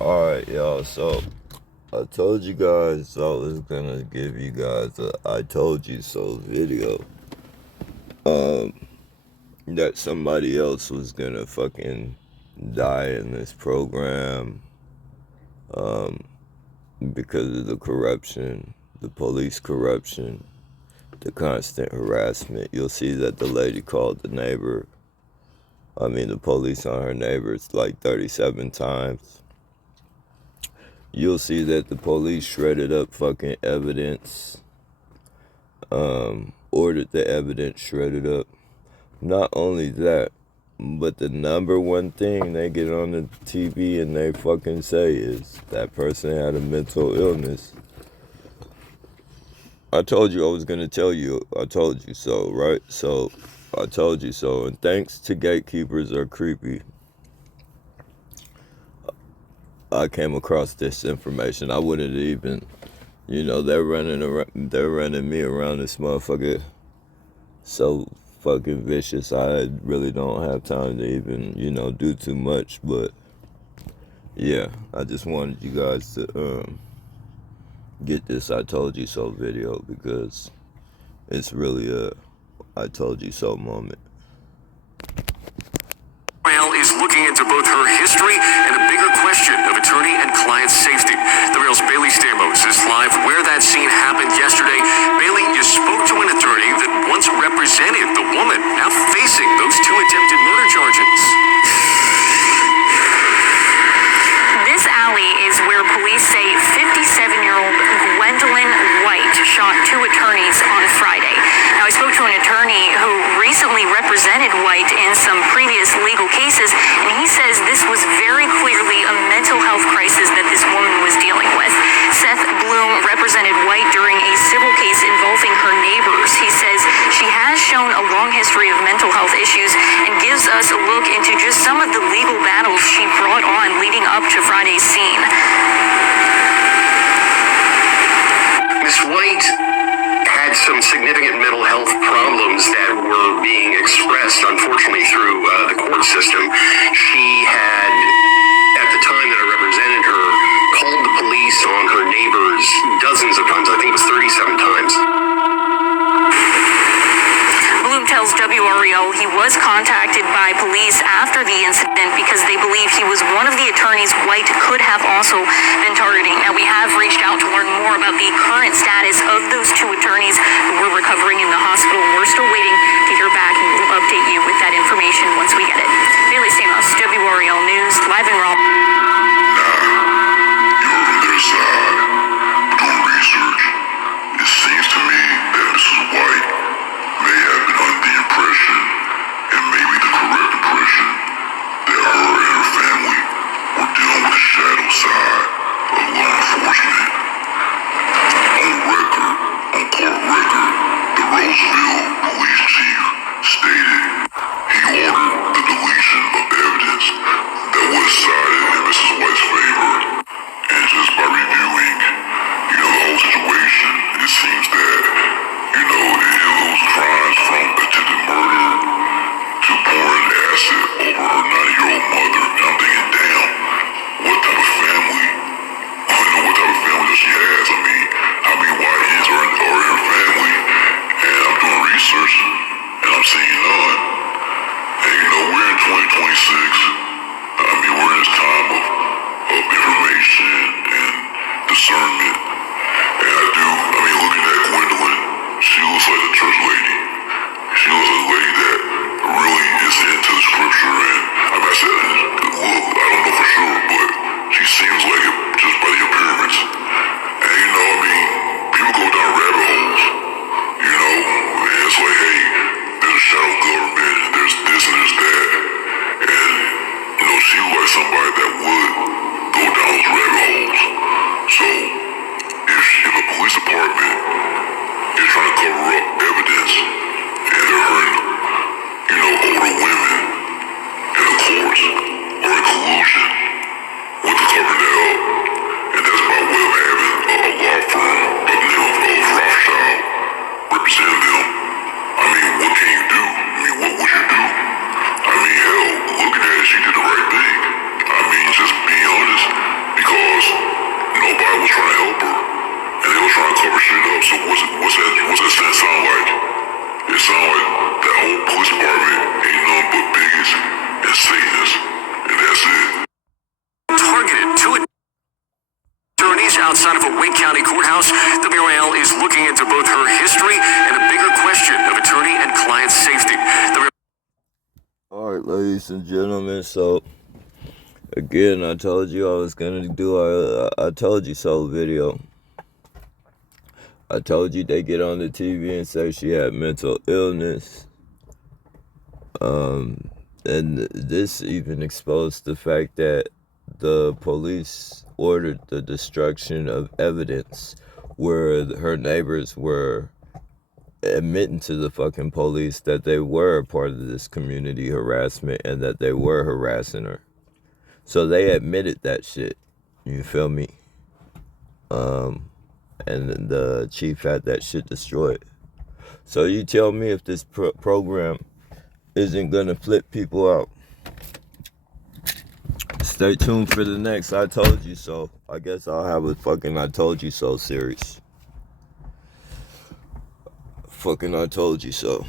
Alright, y'all, so I told you guys I was gonna give you guys a I told you so video. That somebody else was gonna fucking die in this program, because of the corruption, the police corruption, the constant harassment. You'll see that the lady called the police on her neighbors like 37 times. You'll see that the police shredded up fucking evidence, ordered the evidence shredded up. Not only that, but the number one thing they get on the TV and they fucking say is that person had a mental illness. I told you I was gonna tell you, I told you so, right? So, I told you so. And thanks to gatekeepers are creepy, I came across this information. I wouldn't even, they're running me around this motherfucker so fucking vicious. I really don't have time to even, do too much. But yeah, I just wanted you guys to get this I told you so video because it's really a I told you so moment. Is looking into both her history and a bigger question of attorney and client safety. The Real's Bailey Stamos is live where that scene happened yesterday. Bailey, you spoke to an attorney that once represented the woman now facing those 2 attempted murder charges. This alley is where police say 57-year-old Gwendolyn White shot 2 attorneys on Friday. Now, I spoke to an attorney who recently represented White in some previous legal cases, and he says this was very clearly a mental health crisis that this woman was dealing with. Seth Bloom represented White during a civil case involving her neighbors. He says she has shown a long history of mental health issues and gives us a look into just some of the legal battles she brought on leading up to Friday's scene. Miss White had some significant mental health problems that were being expressed, unfortunately, through the court system. She had, at the time that I represented her, called the police on her neighbors dozens of times. I think it was 37 times. Bloom tells WREL he was contacted by police after the incident because they believe he was one of the attorneys White could have also been targeting. Now, we have reached out to learn more about the current status of those 2 attorneys who were recovering in the hospital. We're still waiting to hear back, and we'll update you with that information once we get it. Bailey Stamos, WREL News, live in Raw. You're from their side, doing research. It seems to me that Mrs. White may have been under the impression, and maybe the correct impression, that her and her family were dealing with the shadow side of law enforcement. On court record, the Roses outside of a Wake County courthouse. WRAL is looking into both her history and a bigger question of attorney and client safety. All right, ladies and gentlemen, so again, I told you I was going to do a I told you so video. I told you they get on the TV and say she had mental illness. And this even exposed the fact that the police ordered the destruction of evidence where her neighbors were admitting to the fucking police that they were a part of this community harassment and that they were harassing her. So they admitted that shit. You feel me? And the chief had that shit destroyed. So you tell me if this program isn't gonna flip people out. Stay tuned for the next I Told You So. I guess I'll have a fucking I Told You So series. Fucking I Told You So.